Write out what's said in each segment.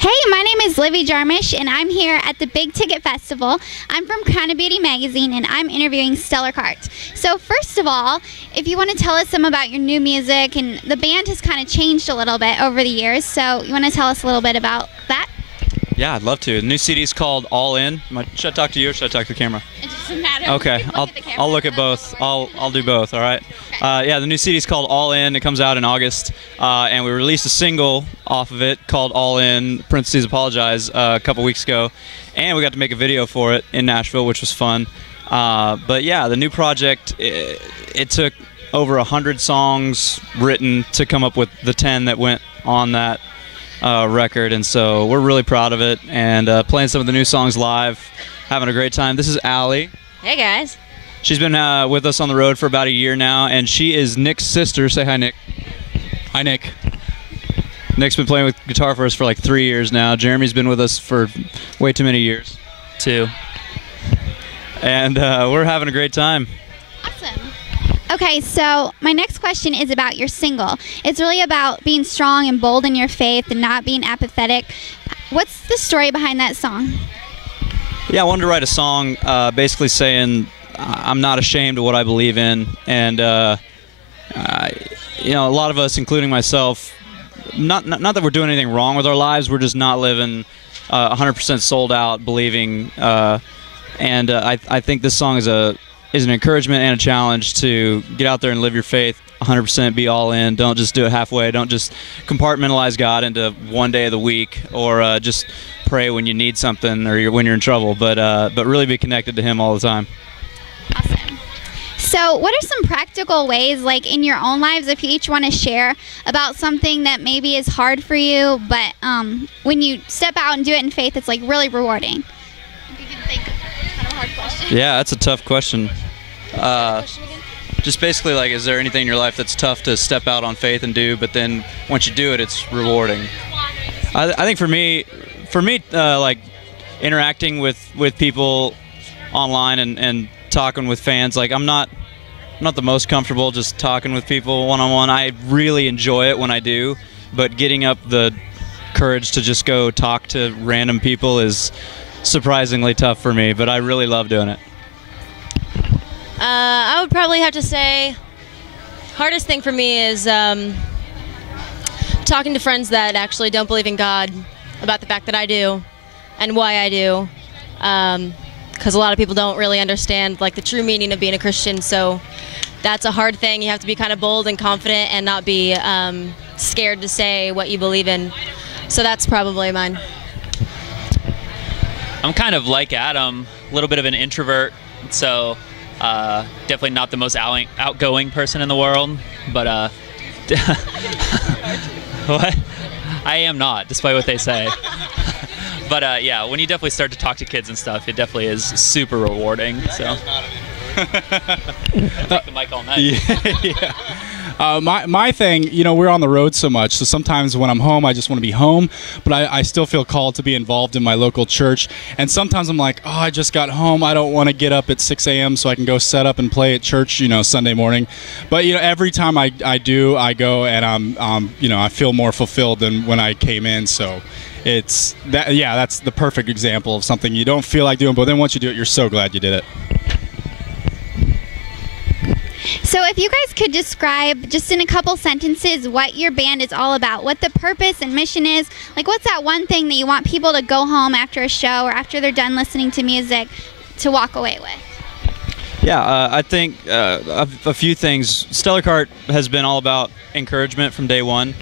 Hey, my name is Livy Jarmish, and I'm here at the Big Ticket Festival. I'm from Crown of Beauty magazine, and I'm interviewing Kart. So first of all, if you want to tell us some about your new music, and the band has kind of changed a little bit over the years, so you want to tell us a little bit about that? Yeah, I'd love to. The new CD is called All In. Should I talk to you or should I talk to the camera? It doesn't matter. Okay, I'll look at both. I'll do both. All right. Okay. Yeah, the new CD is called All In. It comes out in August, and we released a single off of it called All In (parentheses Apologize) a couple weeks ago, and we got to make a video for it in Nashville, which was fun. But yeah, the new project it took over 100 songs written to come up with the 10 that went on that record, and so we're really proud of it, and playing some of the new songs live, having a great time. This is Allie. Hey guys. She's been with us on the road for about a year now, and she is Nick's sister. Say hi, Nick. Hi, Nick. Nick's been playing with guitar for us for like 3 years now. Jeremy's been with us for way too many years. 2. And we're having a great time. Awesome. Okay, so my next question is about your single. It's really about being strong and bold in your faith and not being apathetic. What's the story behind that song? Yeah, I wanted to write a song basically saying I'm not ashamed of what I believe in, and you know, a lot of us, including myself, not that we're doing anything wrong with our lives, we're just not living 100% sold out, believing, and I think this song is an encouragement and a challenge to get out there and live your faith 100%, be all in. Don't just do it halfway. Don't just compartmentalize God into one day of the week, or just pray when you need something or when you're in trouble, but really be connected to Him all the time. Awesome. So what are some practical ways, like in your own lives, if you each want to share about something that maybe is hard for you, but when you step out and do it in faith, it's like really rewarding? If you can think of kind of a hard question. Yeah, that's a tough question. Just basically, like, is there anything in your life that's tough to step out on faith and do, but then once you do it, it's rewarding? I think for me, like interacting with people online and talking with fans, like I'm not the most comfortable just talking with people one-on-one. I really enjoy it when I do, but getting up the courage to just go talk to random people is surprisingly tough for me, but I really love doing it. I would probably have to say hardest thing for me is talking to friends that actually don't believe in God about the fact that I do and why I do, because a lot of people don't really understand like the true meaning of being a Christian, so that's a hard thing. You have to be kind of bold and confident and not be scared to say what you believe in, so that's probably mine. I'm kind of like Adam, a little bit of an introvert, so definitely not the most outgoing person in the world, but what? I am not, despite what they say. But yeah, when you definitely start to talk to kids and stuff, it definitely is super rewarding. So. Take the mic all night. Yeah. My thing, you know, we're on the road so much, so sometimes when I'm home, I just want to be home, but I still feel called to be involved in my local church, and sometimes I'm like, oh, I just got home, I don't want to get up at 6 a.m. so I can go set up and play at church, you know, Sunday morning, but, you know, every time I do, I go, and you know, I feel more fulfilled than when I came in, so it's, that. Yeah, that's the perfect example of something you don't feel like doing, but then once you do it, you're so glad you did it. So if you guys could describe just in a couple sentences what your band is all about, what the purpose and mission is, like what's that one thing that you want people to go home after a show or after they're done listening to music to walk away with? Yeah, I think a few things. Kart has been all about encouragement from day one.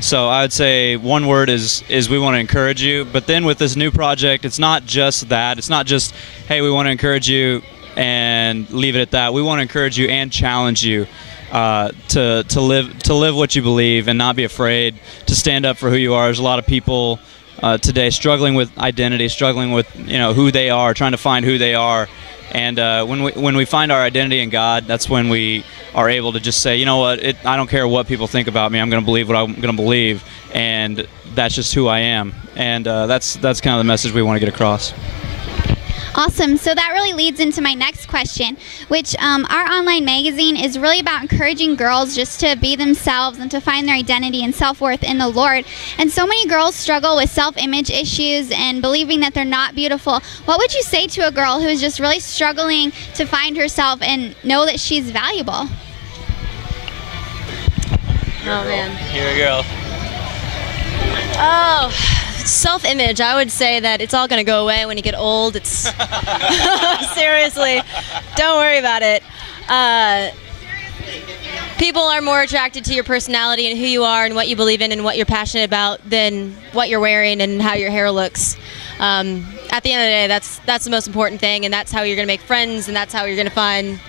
So I would say one word is we want to encourage you. But then with this new project, it's not just that. It's not just, hey, we want to encourage you and leave it at that. We want to encourage you and challenge you to live what you believe and not be afraid to stand up for who you are. There's a lot of people today struggling with identity, struggling with, you know, who they are, trying to find who they are. And when we find our identity in God, that's when we are able to just say, you know what, I don't care what people think about me. I'm going to believe what I'm going to believe, and that's just who I am. And that's kind of the message we want to get across. Awesome. So that really leads into my next question, which our online magazine is really about encouraging girls just to be themselves and to find their identity and self-worth in the Lord. And so many girls struggle with self-image issues and believing that they're not beautiful. What would you say to a girl who is just really struggling to find herself and know that she's valuable? Oh, man. You're a girl. Oh, self-image. I would say that it's all going to go away when you get old. It's seriously, don't worry about it. People are more attracted to your personality and who you are and what you believe in and what you're passionate about than what you're wearing and how your hair looks. At the end of the day, that's the most important thing, and that's how you're going to make friends, and that's how you're going to find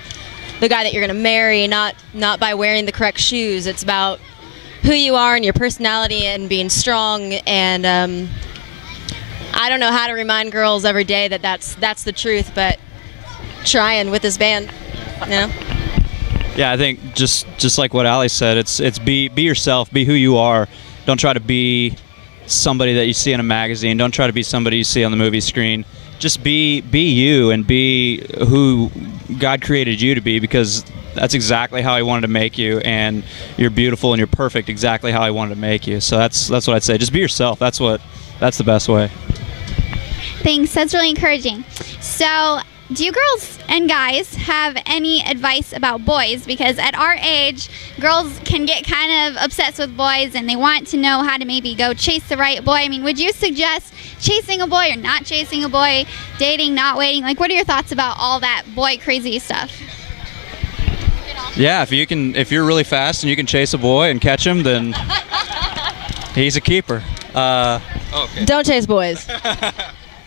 the guy that you're going to marry, not by wearing the correct shoes. It's about who you are and your personality and being strong. And I don't know how to remind girls every day that that's the truth, but trying with this band, you know? Yeah, I think just like what Ali said, it's be yourself, be who you are. Don't try to be somebody that you see in a magazine. Don't try to be somebody you see on the movie screen. Just be you and be who God created you to be, because that's exactly how He wanted to make you, and you're beautiful and you're perfect exactly how He wanted to make you. So that's what I'd say. Just be yourself. That's the best way. Thanks. That's really encouraging. So, do you girls and guys have any advice about boys? Because at our age, girls can get kind of obsessed with boys and they want to know how to maybe go chase the right boy. I mean, would you suggest chasing a boy or not chasing a boy, dating, not waiting? Like, what are your thoughts about all that boy crazy stuff? Yeah, if you're really fast and you can chase a boy and catch him, then he's a keeper. Okay. Don't chase boys.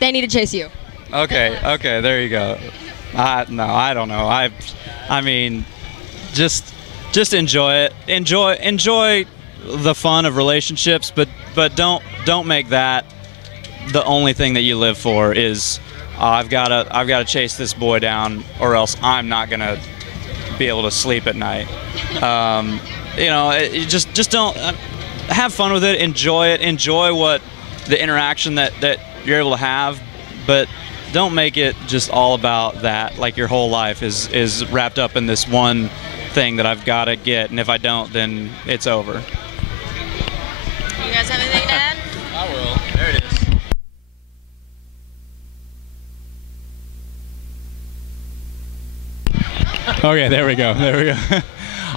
They need to chase you. Okay, there you go. No, I don't know. I mean, just enjoy it. Enjoy the fun of relationships, but don't make that the only thing that you live for. Is I've got to chase this boy down, or else I'm not gonna be able to sleep at night. Just don't have fun with it. Enjoy it. Enjoy what the interaction that you're able to have, but don't make it just all about that. Like your whole life is wrapped up in this one thing that I've got to get, and if I don't, then it's over. You guys have anything to add? I will. There it is. Okay, there we go.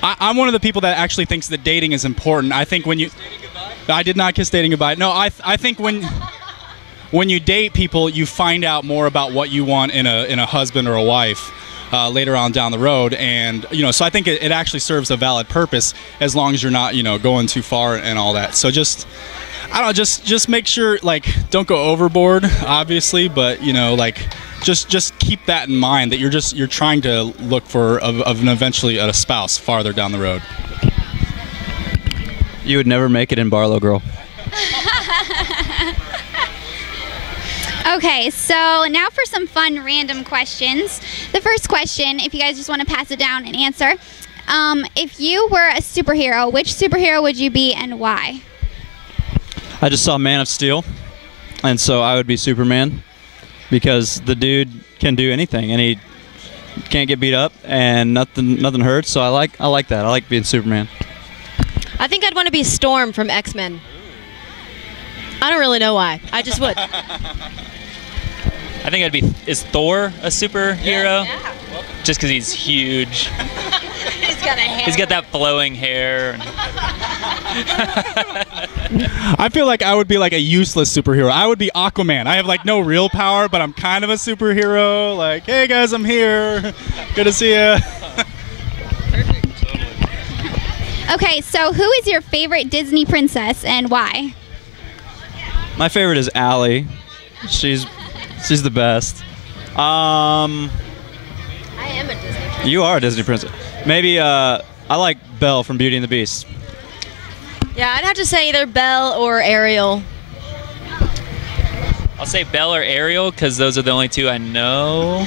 I'm one of the people that actually thinks that dating is important. I think when you... I did not kiss dating goodbye. No, I think when you date people, you find out more about what you want in a husband or a wife later on down the road, and so I think it actually serves a valid purpose as long as you're not going too far and all that. So just make sure, like, don't go overboard, obviously, but just keep that in mind, that you're trying to look for eventually a spouse farther down the road. You would never make it in Barlow, girl. Okay, so now for some fun random questions. The first question, if you guys just want to pass it down and answer. If you were a superhero, which superhero would you be and why? I just saw Man of Steel, and so I would be Superman, because the dude can do anything and he can't get beat up and nothing hurts. So I like that. I like being Superman. I think I'd want to be Storm from X-Men. I don't really know why. I just would. I think is Thor a superhero? Yeah. Just because he's huge. He's got that flowing hair. I feel like I would be like a useless superhero. I would be Aquaman. I have like no real power, but I'm kind of a superhero. Like, hey guys, I'm here. Good to see ya. Perfect. Totally. Okay, so who is your favorite Disney princess and why? My favorite is Allie. She's the best. I am a Disney princess. You are a Disney princess. Maybe I like Belle from Beauty and the Beast. Yeah, I'd have to say either Belle or Ariel. I'll say Belle or Ariel because those are the only two I know.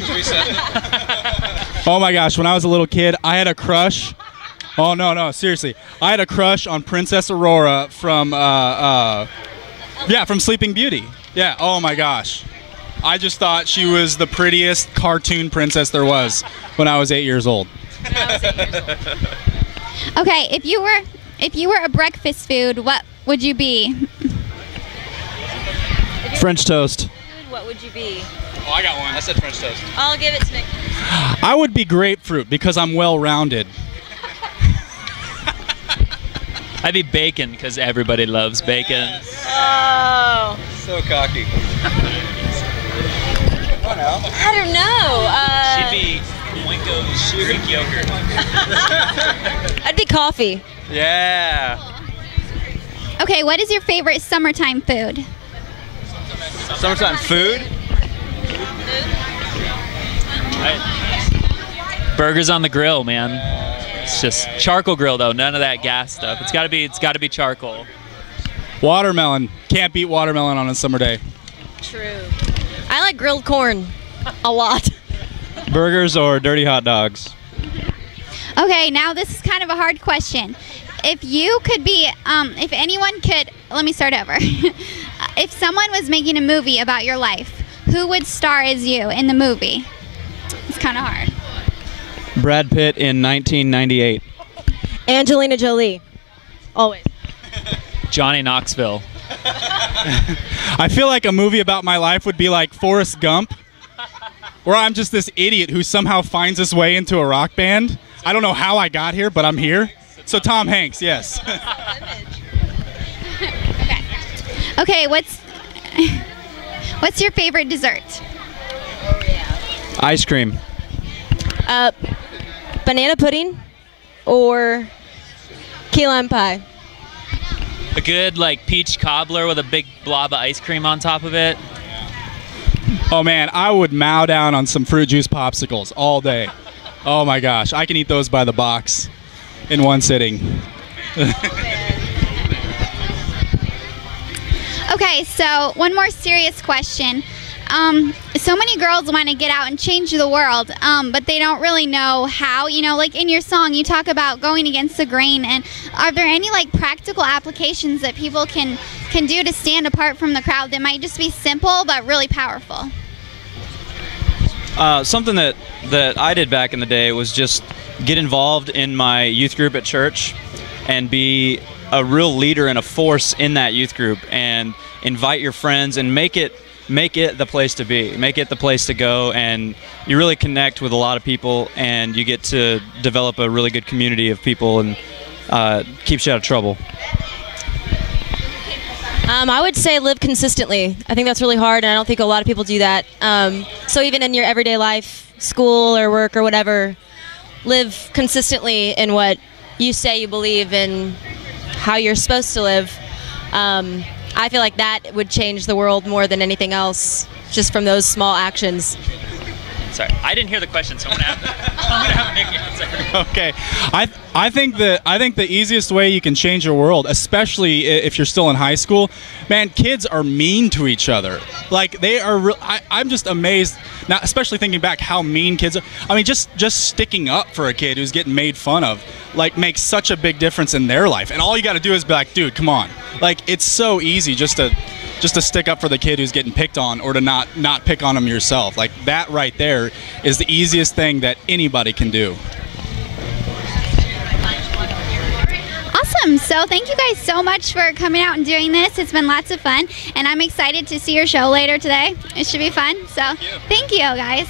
Oh my gosh, when I was a little kid, I had a crush. Oh no, seriously. I had a crush on Princess Aurora from from Sleeping Beauty. Yeah, oh my gosh. I just thought she was the prettiest cartoon princess there was when I was 8 years old. Okay, if you were a breakfast food, what would you be? French toast. What would you be? Oh, I got one. I said French toast. I'll give it to Nick. I would be grapefruit because I'm well-rounded. I'd be bacon because everybody loves bacon. Oh. So cocky. I don't know. She'd be Winko's Greek yogurt. I'd be coffee. Yeah. Okay, what is your favorite summertime food? Summertime food? Burgers on the grill, man. It's just charcoal grill though, none of that gas stuff. It's gotta be charcoal. Watermelon. Can't beat watermelon on a summer day. True. I like grilled corn a lot. Burgers or dirty hot dogs? Okay, now this is kind of a hard question. If you could be, if anyone could, let me start over. If someone was making a movie about your life, who would star as you in the movie? It's kind of hard. Brad Pitt in 1998. Angelina Jolie. Always. Johnny Knoxville. I feel like a movie about my life would be like Forrest Gump, where I'm just this idiot who somehow finds his way into a rock band. I don't know how I got here, but I'm here. So Tom Hanks, yes. Okay, what's your favorite dessert? Ice cream. Banana pudding or key lime pie. A good like peach cobbler with a big blob of ice cream on top of it. Oh man, I would mow down on some fruit juice popsicles all day. Oh my gosh, I can eat those by the box in one sitting. Okay, so one more serious question. So many girls want to get out and change the world, but they don't really know how. You know, like in your song, you talk about going against the grain. And are there any like practical applications that people can do to stand apart from the crowd that might just be simple but really powerful? Something that I did back in the day was just get involved in my youth group at church and be a real leader and a force in that youth group, and invite your friends and make it the place to be, make it the place to go, and you really connect with a lot of people, and you get to develop a really good community of people, and keeps you out of trouble. I would say live consistently. I think that's really hard, and I don't think a lot of people do that. So even in your everyday life, school or work or whatever, live consistently in what you say you believe and how you're supposed to live. I feel like that would change the world more than anything else, just from those small actions. Sorry, I didn't hear the question, so I'm gonna have Nick answer. Okay, I think the easiest way you can change your world, especially if you're still in high school, man, kids are mean to each other. Like they are. I'm just amazed now, especially thinking back how mean kids are. I mean, just sticking up for a kid who's getting made fun of, like, makes such a big difference in their life. And all you got to do is be like, dude, come on. Like, it's so easy just to stick up for the kid who's getting picked on, or to not pick on him yourself. Like, that right there is the easiest thing that anybody can do. Awesome. So thank you guys so much for coming out and doing this. It's been lots of fun, and I'm excited to see your show later today. It should be fun. So thank you guys.